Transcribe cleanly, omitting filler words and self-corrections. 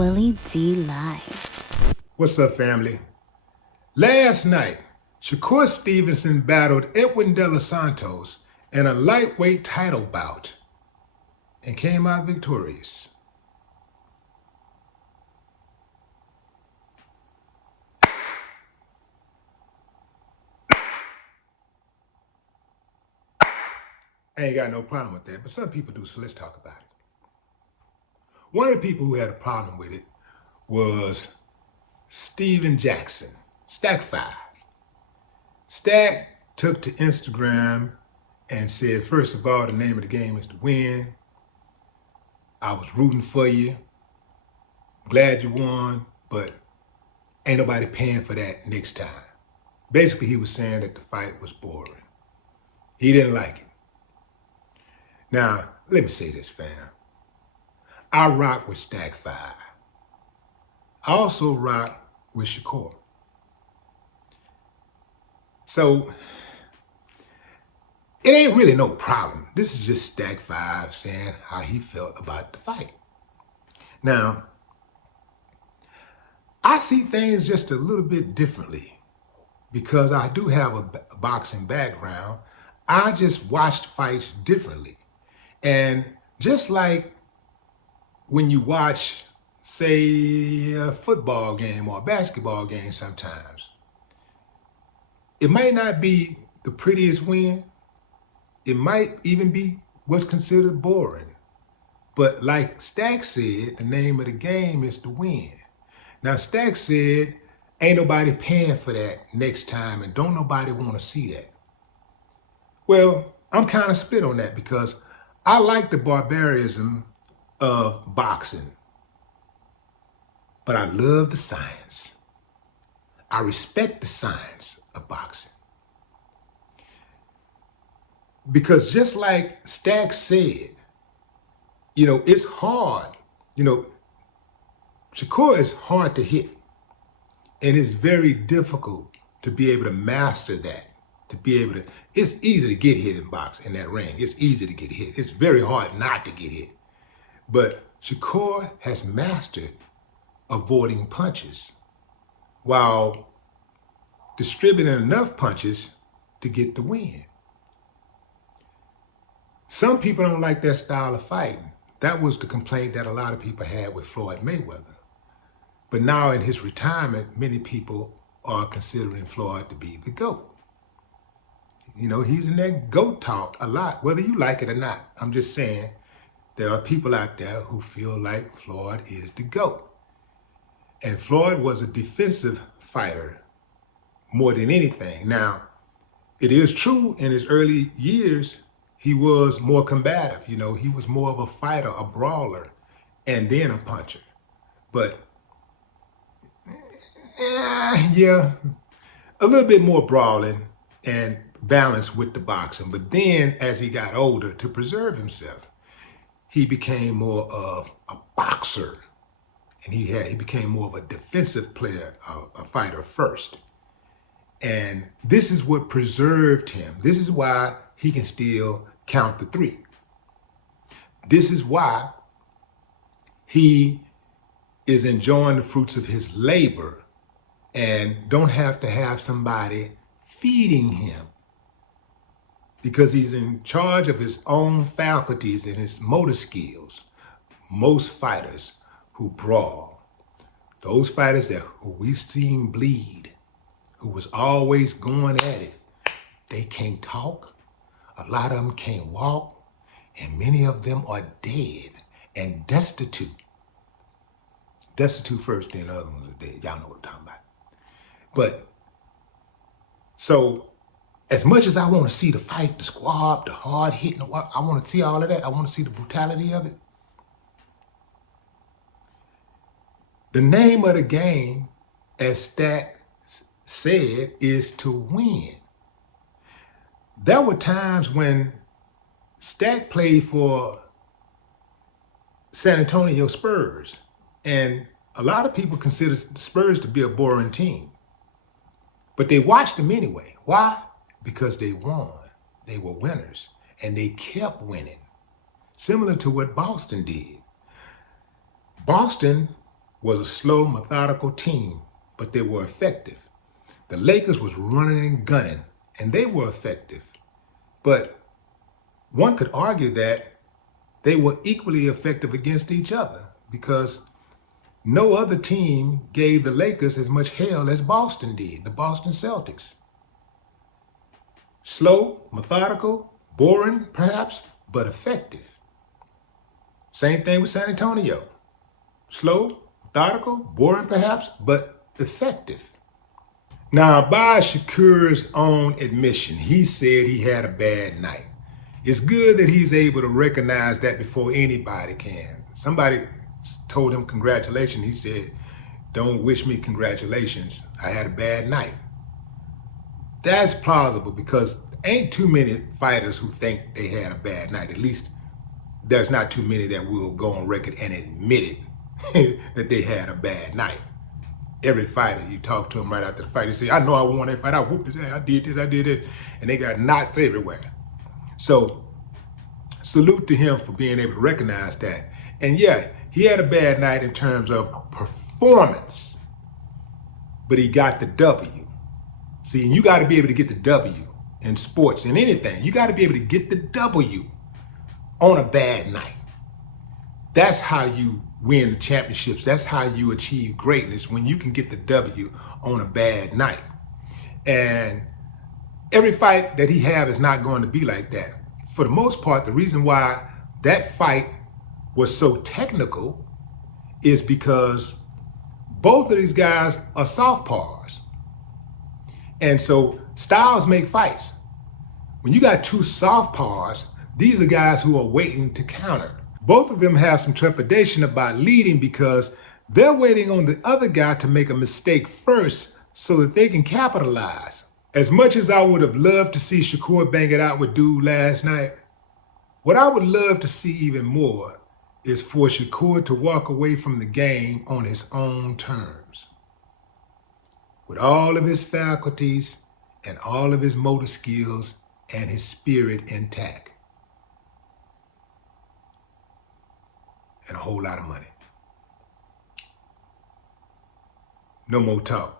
Willie D Live. What's up, family? Last night, Shakur Stevenson battled Edwin De Los Santos in a lightweight title bout and came out victorious. I ain't got no problem with that, but some people do, so let's talk about it. One of the people who had a problem with it was Steven Jackson, Stack 5. Stack took to Instagram and said, first of all, the name of the game is to win. I was rooting for you. Glad you won, but ain't nobody paying for that next time. Basically, he was saying that the fight was boring. He didn't like it. Now, let me say this, fam. I rock with Stack 5. I also rock with Shakur. So, it ain't really no problem. This is just Stack 5 saying how he felt about the fight. Now, I see things just a little bit differently because I do have a boxing background. I just watched fights differently. And just like when you watch, say, a football game or a basketball game sometimes, it might not be the prettiest win. It might even be what's considered boring. But like Stack said, the name of the game is to win. Now, Stack said, ain't nobody paying for that next time and don't nobody want to see that. Well, I'm kind of split on that because I like the barbarism of boxing, but I love the science. I respect the science of boxing. Because just like Stack said, it's hard. Shakur is hard to hit, and it's very difficult to be able to master that. It's easy to get hit in boxing, in that ring. It's easy to get hit. It's very hard not to get hit. But Shakur has mastered avoiding punches while distributing enough punches to get the win. Some people don't like that style of fighting. That was the complaint that a lot of people had with Floyd Mayweather. But now in his retirement, many people are considering Floyd to be the GOAT. He's in that GOAT talk a lot, whether you like it or not. I'm just saying, there are people out there who feel like Floyd is the GOAT. And Floyd was a defensive fighter more than anything. Now, it is true in his early years, he was more combative. He was more of a fighter, a brawler, and then a puncher. But, yeah, a little bit more brawling and balance with the boxing. But then as he got older, to preserve himself, he became more of a boxer, and he became more of a defensive player, a fighter first. And this is what preserved him. This is why he can still count the three. This is why he is enjoying the fruits of his labor and don't have to have somebody feeding him, because he's in charge of his own faculties and his motor skills. Most fighters who brawl, those fighters who we've seen bleed, who was always going at it, they can't talk. A lot of them can't walk, and many of them are dead and destitute. Destitute first, then the other ones are dead. Y'all know what I'm talking about. But, so, as much as I want to see the fight, the squab, the hard hitting, I want to see all of that. I want to see the brutality of it. The name of the game, as Stack said, is to win. There were times when Stack played for San Antonio Spurs, and a lot of people consider the Spurs to be a boring team. But they watched them anyway. Why? Because they won. They were winners, and they kept winning. Similar to what Boston did. Boston was a slow, methodical team, but they were effective. The Lakers was running and gunning, and they were effective. But one could argue that they were equally effective against each other because no other team gave the Lakers as much hell as Boston did, the Boston Celtics. Slow, methodical, boring perhaps, but effective. Same thing with San Antonio. Slow, methodical, boring perhaps, but effective. Now, by Shakur's own admission, he said he had a bad night. It's good that he's able to recognize that before anybody can. Somebody told him congratulations. He said, "Don't wish me congratulations. I had a bad night." That's plausible because ain't too many fighters who think they had a bad night. At least there's not too many that will go on record and admit it that they had a bad night. Every fighter, you talk to them right after the fight, they say, "I know I won that fight. I whooped his ass. I did this, I did it." And they got knocked everywhere. So salute to him for being able to recognize that. And yeah, he had a bad night in terms of performance, but he got the W. See, and you got to be able to get the W in sports, in anything. You got to be able to get the W on a bad night. That's how you win championships. That's how you achieve greatness, when you can get the W on a bad night. And every fight that he have is not going to be like that. For the most part, the reason why that fight was so technical is because both of these guys are southpaws. And so styles make fights. When you got two southpaws, these are guys who are waiting to counter. Both of them have some trepidation about leading because they're waiting on the other guy to make a mistake first so that they can capitalize. As much as I would have loved to see Shakur bang it out with Dude last night, what I would love to see even more is for Shakur to walk away from the game on his own terms, with all of his faculties and all of his motor skills and his spirit intact, and a whole lot of money. No more talk.